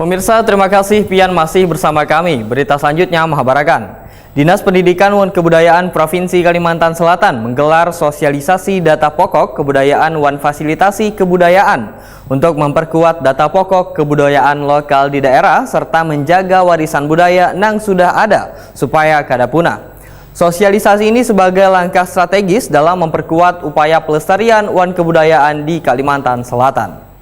Pemirsa, terima kasih Pian masih bersama kami. Berita selanjutnya mengabarkan, Dinas Pendidikan dan Kebudayaan Provinsi Kalimantan Selatan menggelar sosialisasi data pokok kebudayaan dan fasilitasi kebudayaan untuk memperkuat data pokok kebudayaan lokal di daerah serta menjaga warisan budaya yang sudah ada supaya kada punah. Sosialisasi ini sebagai langkah strategis dalam memperkuat upaya pelestarian dan kebudayaan di Kalimantan Selatan.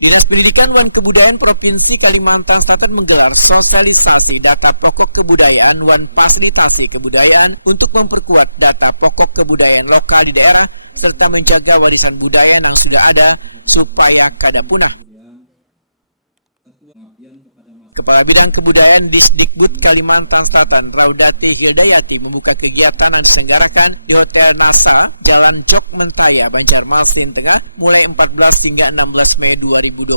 Dinas Pendidikan dan Kebudayaan Provinsi Kalimantan Selatan menggelar sosialisasi data pokok kebudayaan dan fasilitasi kebudayaan untuk memperkuat data pokok kebudayaan lokal di daerah serta menjaga warisan budaya yang sudah ada supaya kada punah. Kepala Bidang Kebudayaan Disdikbud Kalimantan Selatan, Raudati Hidayati, membuka kegiatan yang diselenggarakan di Hotel NASA, Jalan Jok Mentaya, Banjarmasin Tengah, mulai 14 hingga 16 Mei 2025.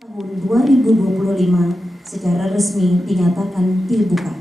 Tahun 2025 secara resmi dinyatakan dibuka.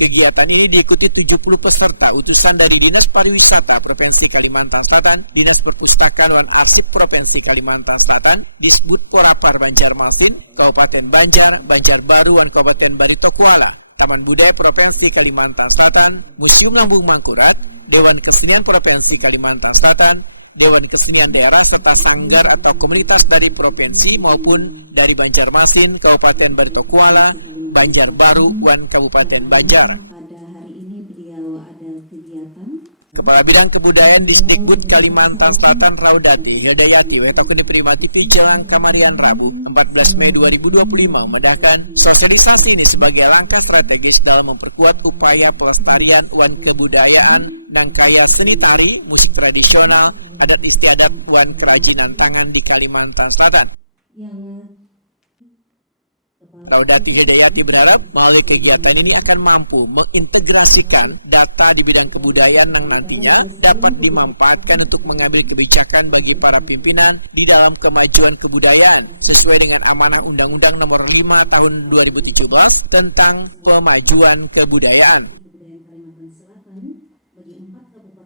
Kegiatan ini diikuti 70 peserta utusan dari Dinas Pariwisata Provinsi Kalimantan Selatan, Dinas Perpustakaan dan Arsip Provinsi Kalimantan Selatan, Disbud Porapar Banjarmasin, Kabupaten Banjar, Banjarbaru dan Kabupaten Barito Kuala, Taman Budaya Provinsi Kalimantan Selatan, Museum Lambung Mangkurat, Dewan Kesenian Provinsi Kalimantan Selatan, Dewan Kesenian Daerah serta sanggar atau komunitas dari provinsi maupun dari Banjarmasin, Kabupaten Barito Kuala, Banjarbaru, dan Kabupaten Banjar. Pada hari ini beliau ada kegiatan. Kepala Bidang Kebudayaan Disdikbud Kalimantan Selatan, Raudati Hidayati, WKPD Primati Jalan Kamarian Rabu 14 Mei 2025 memandangkan sosialisasi ini sebagai langkah strategis dalam memperkuat upaya pelestarian dan kebudayaan dan kaya seni tari, musik tradisional, adat istiadat, dan kerajinan tangan di Kalimantan Selatan. Raudati Hidayati berharap melalui kegiatan ini akan mampu mengintegrasikan data di bidang kebudayaan yang nantinya dapat dimanfaatkan untuk mengambil kebijakan bagi para pimpinan di dalam kemajuan kebudayaan sesuai dengan amanah Undang-Undang Nomor 5 Tahun 2017 tentang kemajuan kebudayaan.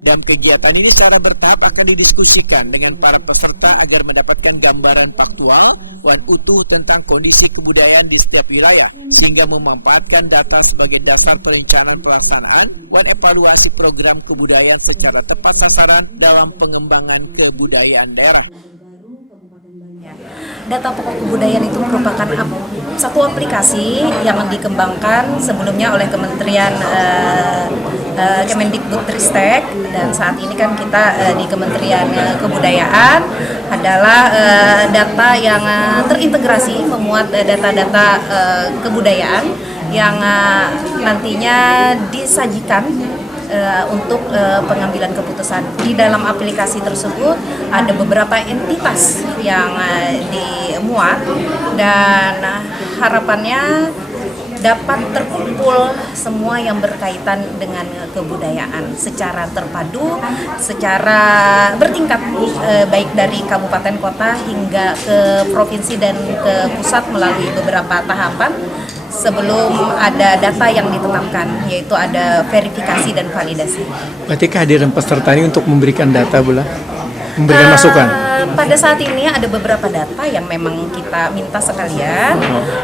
Dan kegiatan ini secara bertahap akan didiskusikan dengan para peserta agar mendapatkan gambaran faktual dan utuh tentang kondisi kebudayaan di setiap wilayah, sehingga memanfaatkan data sebagai dasar perencanaan pelaksanaan dan evaluasi program kebudayaan secara tepat sasaran dalam pengembangan kebudayaan daerah. Data pokok kebudayaan itu merupakan satu aplikasi yang dikembangkan sebelumnya oleh Kementerian Kemendikbudristek, dan saat ini kan kita di Kementerian Kebudayaan adalah data yang terintegrasi memuat data-data kebudayaan yang nantinya disajikan untuk pengambilan keputusan. Di dalam aplikasi tersebut ada beberapa entitas yang dimuat dan harapannya dapat terkumpul semua yang berkaitan dengan kebudayaan secara terpadu, secara bertingkat baik dari kabupaten kota hingga ke provinsi dan ke pusat melalui beberapa tahapan sebelum ada data yang ditetapkan, yaitu ada verifikasi dan validasi. Berarti kehadiran peserta ini untuk memberikan data, Bula? Memberikan masukan? Pada saat ini ada beberapa data yang memang kita minta sekalian,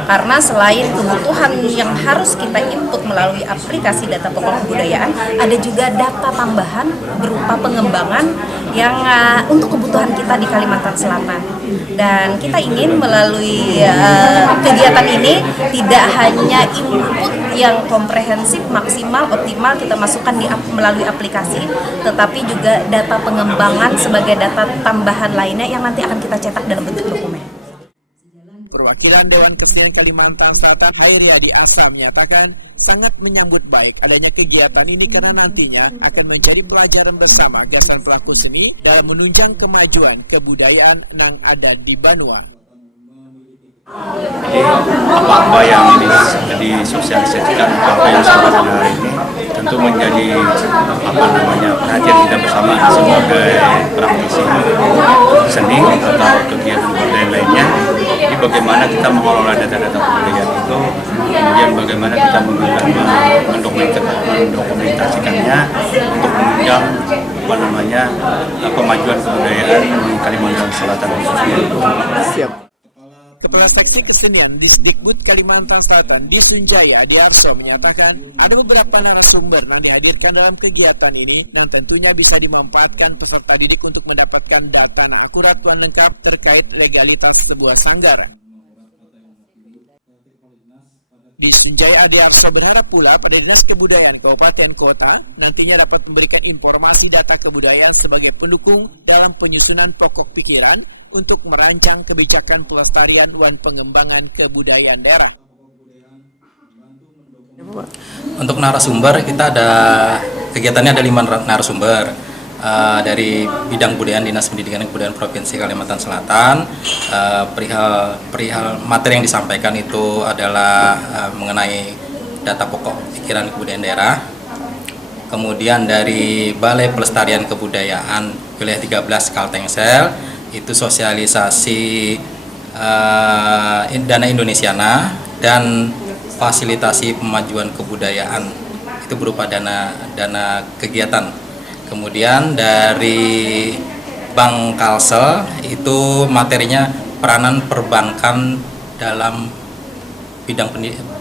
karena selain kebutuhan yang harus kita input melalui aplikasi data pokok kebudayaan, ada juga data tambahan berupa pengembangan yang untuk kebutuhan kita di Kalimantan Selatan. Dan kita ingin melalui kegiatan ini tidak hanya input yang komprehensif, maksimal, optimal kita masukkan melalui aplikasi, tetapi juga data pengembangan sebagai data tambahan lainnya yang nanti akan kita cetak dalam bentuk dokumen. Perwakilan Dewan Kesenian Kalimantan Selatan, Hairiadi Asa, menyatakan sangat menyambut baik adanya kegiatan ini karena nantinya akan menjadi pelajaran bersama gasan pelaku seni dalam menunjang kemajuan kebudayaan yang ada di Banua. Jadi apa-apa yang disosialisasikan apa yang disebutkan hari ini tentu menjadi perhatian kita bersama sebagai praktisi seni atau kegiatan budaya lainnya. Jadi bagaimana kita mengelola data-data kebudayaan itu, kemudian bagaimana kita mendokumentasikannya untuk menunjang kemajuan kebudayaan di Kalimantan Selatan khususnya. Siap. Kepala Seksi Kesenian Disdikbud Kalimantan Selatan, Disunjaya Adiarso, menyatakan ada beberapa narasumber yang dihadirkan dalam kegiatan ini dan tentunya bisa dimanfaatkan peserta didik untuk mendapatkan data yang akurat dan lengkap terkait legalitas sebuah sanggar. Disunjaya Adiarso berharap pula pada Dinas Kebudayaan Kabupaten Kota nantinya dapat memberikan informasi data kebudayaan sebagai pendukung dalam penyusunan pokok pikiran untuk merancang kebijakan pelestarian dan pengembangan kebudayaan daerah. Untuk narasumber, kita ada kegiatannya ada 5 narasumber dari bidang kebudayaan Dinas Pendidikan dan Kebudayaan Provinsi Kalimantan Selatan. Perihal materi yang disampaikan itu adalah mengenai data pokok pikiran kebudayaan daerah. Kemudian dari Balai Pelestarian Kebudayaan Wilayah 13 Kaltengsel itu sosialisasi dana Indonesiana dan fasilitasi pemajuan kebudayaan, itu berupa dana kegiatan. Kemudian dari Bank Kalsel itu materinya peranan perbankan dalam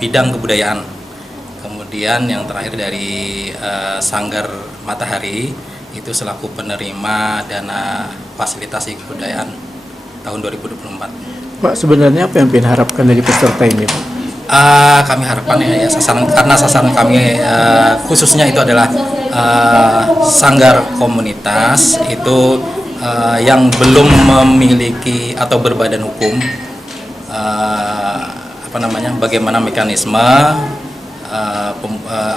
bidang kebudayaan. Kemudian yang terakhir dari Sanggar Matahari itu selaku penerima dana fasilitasi kebudayaan tahun 2024. Pak, sebenarnya apa yang ingin harapkan dari peserta ini, Pak? Kami harapkan ya sasaran kami khususnya itu adalah sanggar komunitas itu yang belum memiliki atau berbadan hukum, bagaimana mekanisme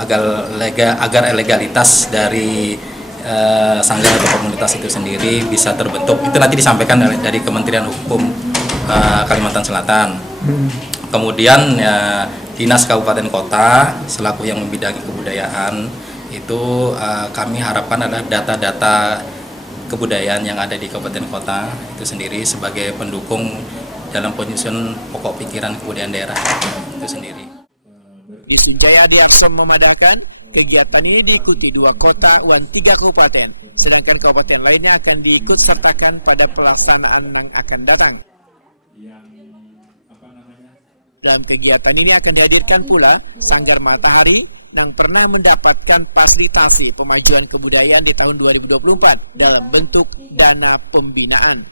agar legalitas dari sanggar atau komunitas itu sendiri bisa terbentuk. Itu nanti disampaikan dari Kementerian Hukum Kalimantan Selatan. Kemudian Dinas Kabupaten Kota selaku yang membidangi kebudayaan itu kami harapkan adalah data-data kebudayaan yang ada di Kabupaten Kota itu sendiri sebagai pendukung dalam penyusunan pokok pikiran kebudayaan daerah itu sendiri. Disunjaya Adiarso memadakan kegiatan ini diikuti 2 kota dan 3 kabupaten, sedangkan kabupaten lainnya akan diikut sertakan pada pelaksanaan yang akan datang. Dalam kegiatan ini akan dihadirkan pula Sanggar Matahari yang pernah mendapatkan fasilitasi pemajuan kebudayaan di tahun 2024 dalam bentuk dana pembinaan.